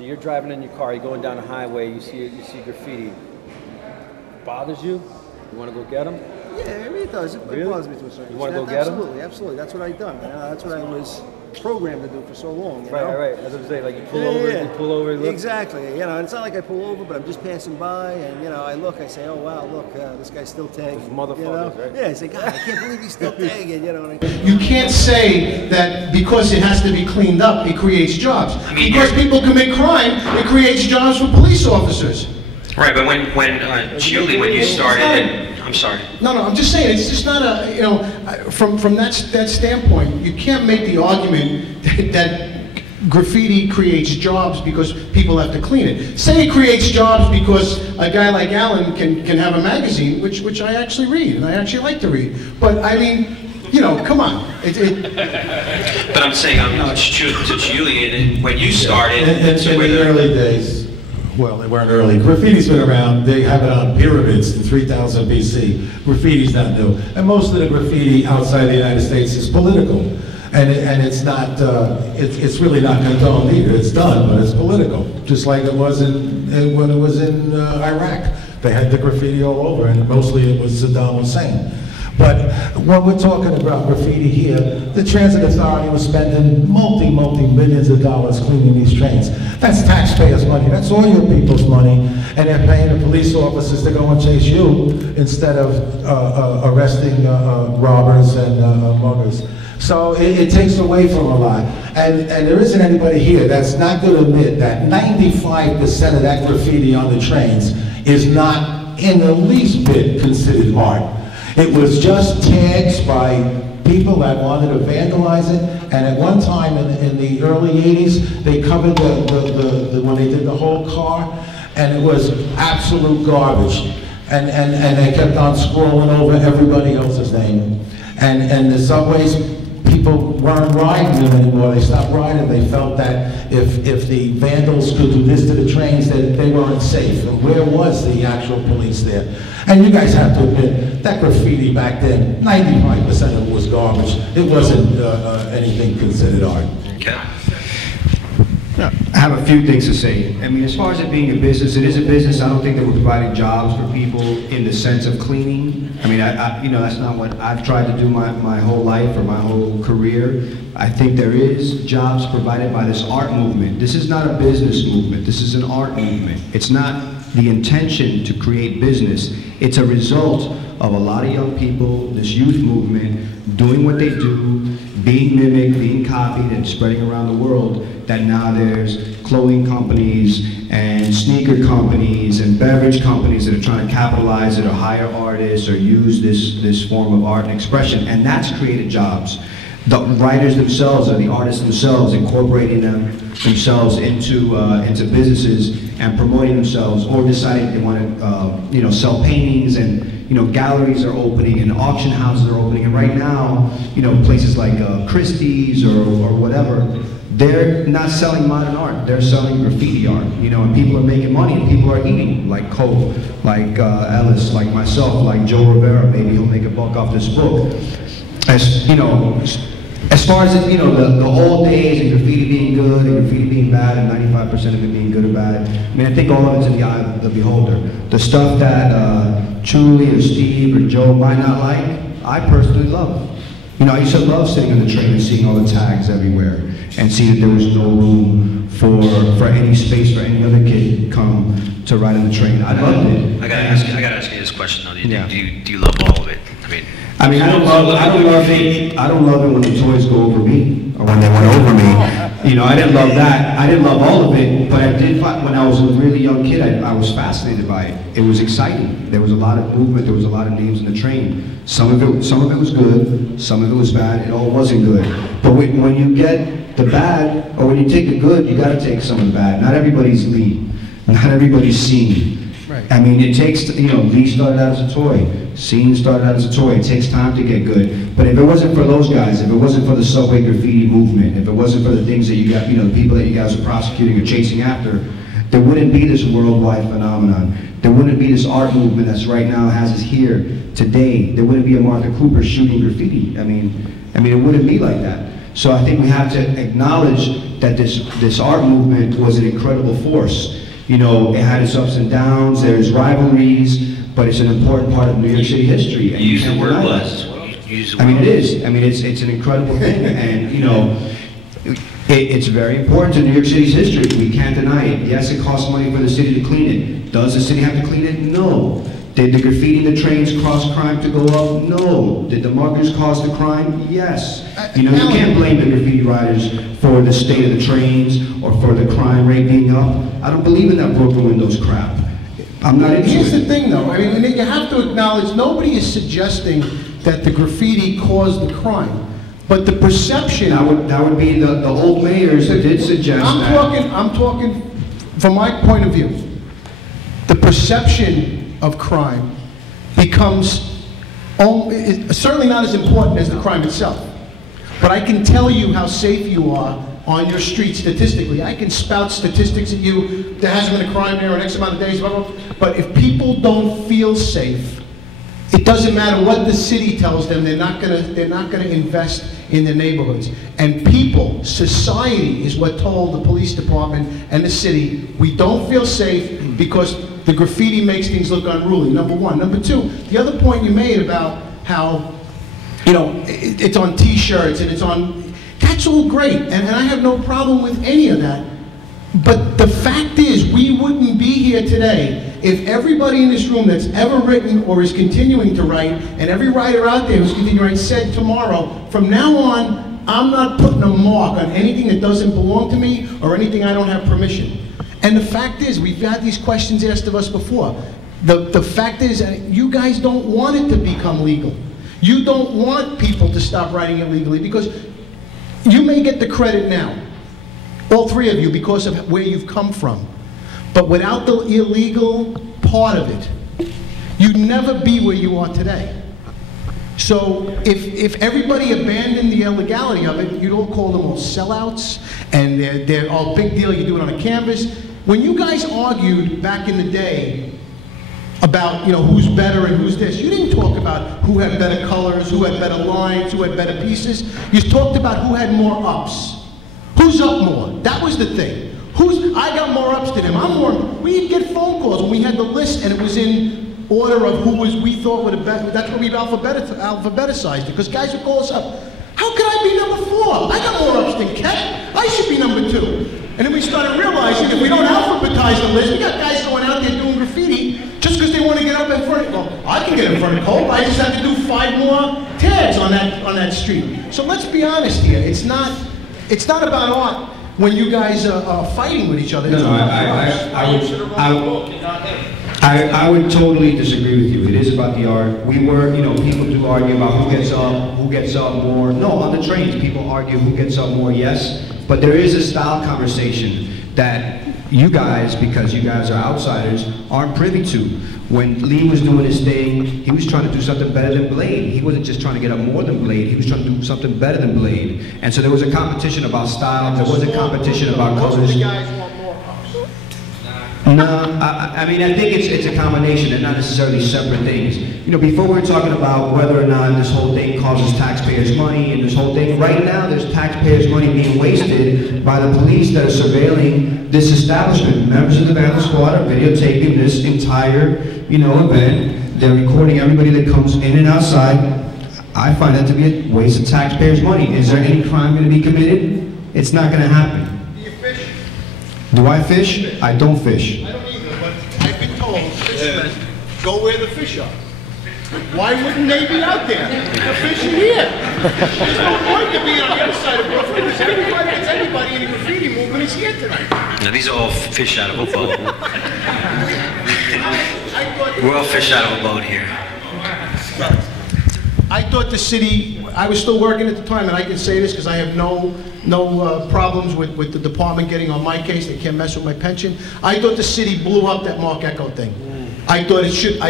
So you're driving in your car, you're going down the highway, you see graffiti. Bothers you? You want to go get them? Yeah, I mean it does. It bothers me to a certain extent. You want to go get them? Absolutely, absolutely. That's what I've done. That's what I was programmed to do for so long. You know? Right. As I was saying, like you pull over, look. Exactly. You know, and it's not like I pull over, but I'm just passing by, and you know, I look, I say, oh wow, look, this guy's still tagging. Motherfuckers, you know? right? Yeah, I say, God, I can't believe he's still tagging. You know. You can't say that because it has to be cleaned up, it creates jobs. Because people commit crime, it creates jobs for police officers. Right, but when Chiulli, when you started, I'm sorry. No, I'm just saying, it's just not a, you know, from that standpoint, you can't make the argument that graffiti creates jobs because people have to clean it. Say it creates jobs because a guy like Alan can have a magazine, which I actually read, and I actually like to read. But I mean, you know, come on. But I'm saying, to Chiulli, and when you started... In the early days, well, they weren't early. Graffiti's been around. They have it on pyramids in 3000 BC. Graffiti's not new. And most of the graffiti outside the United States is political. And it's not, it's really not condoned either. It's done, but it's political. Just like it was when it was in Iraq. They had the graffiti all over, and mostly it was Saddam Hussein. But when we're talking about graffiti here, the Transit Authority was spending multi-millions of dollars cleaning these trains. That's taxpayers' money. That's all your people's money. And they're paying the police officers to go and chase you instead of arresting robbers and muggers. So it takes away from a lot. And there isn't anybody here that's not going to admit that 95% of that graffiti on the trains is not in the least bit considered art. It was just tags by people that wanted to vandalize it, and at one time in the early 80s, they covered when they did the whole car, and it was absolute garbage. And they kept on scrolling over everybody else's name. And the subways, people weren't riding them anymore. They stopped riding. They felt that if the vandals could do this to the trains, that they weren't safe. And where was the actual police there? And you guys have to admit, that graffiti back then, 95% of it was garbage. It wasn't anything considered art. Okay. I have a few things to say. I mean, as far as it being a business, it is a business. I don't think that we're providing jobs for people in the sense of cleaning. I mean, you know, that's not what I've tried to do my whole life or my whole career. I think there is jobs provided by this art movement. This is not a business movement. This is an art movement. It's not the intention to create business. It's a result of a lot of young people, this youth movement, doing what they do, being mimicked, being copied, and spreading around the world, that now there's clothing companies and sneaker companies and beverage companies that are trying to capitalize it or hire artists or use this form of art and expression, and that's created jobs. The writers themselves or the artists themselves incorporating themselves into businesses and promoting themselves, or deciding they want to you know, sell paintings, and you know, galleries are opening and auction houses are opening, and right now, you know, places like Christie's or whatever, they're not selling modern art, they're selling graffiti art, you know, and people are making money and people are eating, like Cole, like Ellis, like myself, like Joe Rivera. Maybe he'll make a buck off this book. As you know, as far as you know, the old days and graffiti being good and graffiti being bad and 95% of it being good or bad, I mean, I think all of it's in the eye of the beholder. The stuff that Chiulli or Steve or Joe might not like, I personally love. You know, I used to love sitting on the train and seeing all the tags everywhere and seeing that there was no room for any space for any other kid to come to ride on the train. I loved it. I gotta ask you this question though. Do you love all of it? I mean, I don't love it when the toys go over me, or when they went over me. You know, I didn't love that. I didn't love all of it, but I did find, when I was a really young kid, I was fascinated by it. It was exciting. There was a lot of movement. There was a lot of names in the train. Some of it was good. Some of it was bad. It all wasn't good. But when you get the bad, or when you take the good, you got to take some of the bad. Not everybody's Lee. Not everybody's Scene. Right. I mean, it takes, you know, Lee started out as a toy. Scene started out as a toy. It takes time to get good. But if it wasn't for those guys, if it wasn't for the subway graffiti movement, if it wasn't for the things that you got, you know, the people that you guys are prosecuting or chasing after, there wouldn't be this worldwide phenomenon. There wouldn't be this art movement that's right now has us here today. There wouldn't be a Martha Cooper shooting graffiti. I mean, it wouldn't be like that. So I think we have to acknowledge that this art movement was an incredible force. You know, it had its ups and downs, there's rivalries, but it's an important part of New York City history. You use the word was. I mean, it is. I mean, it's an incredible thing, and you know, it's very important to New York City's history. We can't deny it. Yes, it costs money for the city to clean it. Does the city have to clean it? No. Did the graffiti in the trains cause crime to go up? No. Did the muggers cause the crime? Yes. You know, you can't blame the graffiti riders for the state of the trains or for the crime rate being up. I don't believe in that broken windows crap. I'm not into Here's it. the thing, though. I mean, you have to acknowledge nobody is suggesting that the graffiti caused the crime, but the perception. That would be the old mayors that did suggest that. I'm talking from my point of view. The perception of crime becomes certainly not as important as the crime itself. But I can tell you how safe you are on your street statistically. I can spout statistics at you. There hasn't been a crime there in X amount of days, blah, blah, blah. But if people don't feel safe, it doesn't matter what the city tells them. They're not gonna invest in their neighborhoods. And people, society, is what told the police department and the city, we don't feel safe because the graffiti makes things look unruly. Number one. Number two, the other point you made about how, you know, it's on T-shirts and it's on. That's all great, and I have no problem with any of that. But the fact is, we wouldn't be here today if everybody in this room that's ever written or is continuing to write, and every writer out there who's continuing to write said tomorrow, from now on, I'm not putting a mark on anything that doesn't belong to me or anything I don't have permission. And the fact is, we've had these questions asked of us before. The fact is, you guys don't want it to become legal. You don't want people to stop writing it legally because you may get the credit now, all three of you, because of where you've come from. But without the illegal part of it, you'd never be where you are today. So if everybody abandoned the illegality of it, you'd all call them all sellouts, and they're all big deal, you do it on a canvas. When you guys argued back in the day about, you know, who's better and who's this, you didn't talk about who had better colors, who had better lines, who had better pieces. You talked about who had more ups. Who's up more? That was the thing. I got more ups than him. I'm more. We'd get phone calls when we had the list and it was in order of who we thought would have been. That's what we've alphabetized it, because guys would call us up. How could I be number 4? I got more ups than Ken. I should be number 2. And then we started realizing if we don't alphabetize the list, we got guys going out there doing graffiti just because they want to get up in front of, well, I can get in front of Cole, I just have to do 5 more tags on that street. So let's be honest here, it's not about art when you guys are fighting with each other. No, I would totally disagree with you. It is about the art. You know, people do argue about who gets up more. No, on the trains, people argue who gets up more, yes. But there is a style conversation that you guys, because you guys are outsiders, aren't privy to. When Lee was doing his thing, he was trying to do something better than Blade. He wasn't just trying to get up more than Blade, he was trying to do something better than Blade. And so there was a competition about style, there was a competition about colors. Most of the guys want more ups. No, I mean, I think it's a combination. They're not necessarily separate things. You know, before we were talking about whether or not this whole thing causes taxpayers money and this whole thing, right now there's taxpayers money being wasted by the police that are surveilling this establishment. Members of the Vandal Squad are videotaping this entire, you know, event. They're recording everybody that comes in and outside. I find that to be a waste of taxpayers' money. Is there any crime going to be committed? It's not going to happen. Do you fish? Do I fish? I don't fish. I don't either, but I've been told fishermen go where the fish are. Why wouldn't they be out there? The fish are here. There's no point to being on the other side of Brooklyn, because anybody in the graffiti movement is here tonight. Now these are all fish out of a boat. We're all fish out of a boat here. I thought the city, I was still working at the time, and I can say this because I have no problems with the department getting on my case. They can't mess with my pension. I thought the city blew up that Mark Echo thing. I thought it should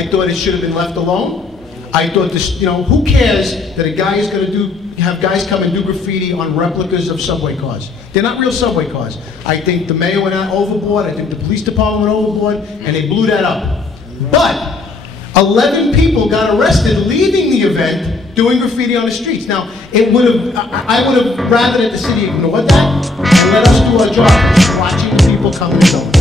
have been left alone. I thought this, you know, who cares that a guy is going to have guys come and do graffiti on replicas of subway cars? They're not real subway cars. I think the mayor went out overboard. I think the police department went overboard, and they blew that up. But 11 people got arrested leaving the event doing graffiti on the streets. Now, I would have rather that the city ignored that, and let us do our job, watching people come and go.